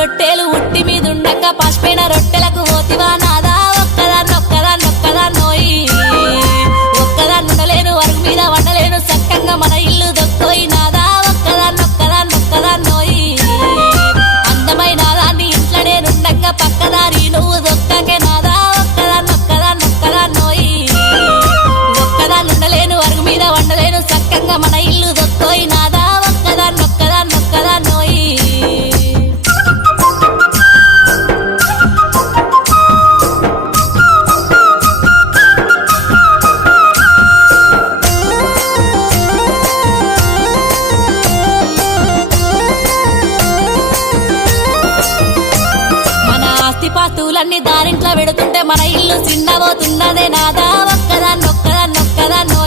రొట్టెలు ఉట్టి మీదుండక పసిపోయిన రొట్టెలకు పోతివా నాదా ఒక్కదాన్నోయి ఒక్కదాన్నుండలేను వరకు మీద వండలేను చక్కగా మన ఇల్లు దొక్కోయి నాదా ఒక్కదాన్నోయి అందమైన దాన్ని ఇంట్లో నేనుండగా పక్కదారి నువ్వు దొక్కకే నాదా ఒక్కదాన్నోయి ఒక్కదాన్నుండలేను వరకు మీద వండలేను చక్కగా మన ఇల్లు దొక్కోయి నాదా ఒక్కదాన్నోయి పాతులన్నీ దారింట్లో పెడుతుంటే మన ఇల్లు చిన్నబోతున్నదే నాదా ఒక్కదాన్నొక్కదాన్నొక్కదాన్నో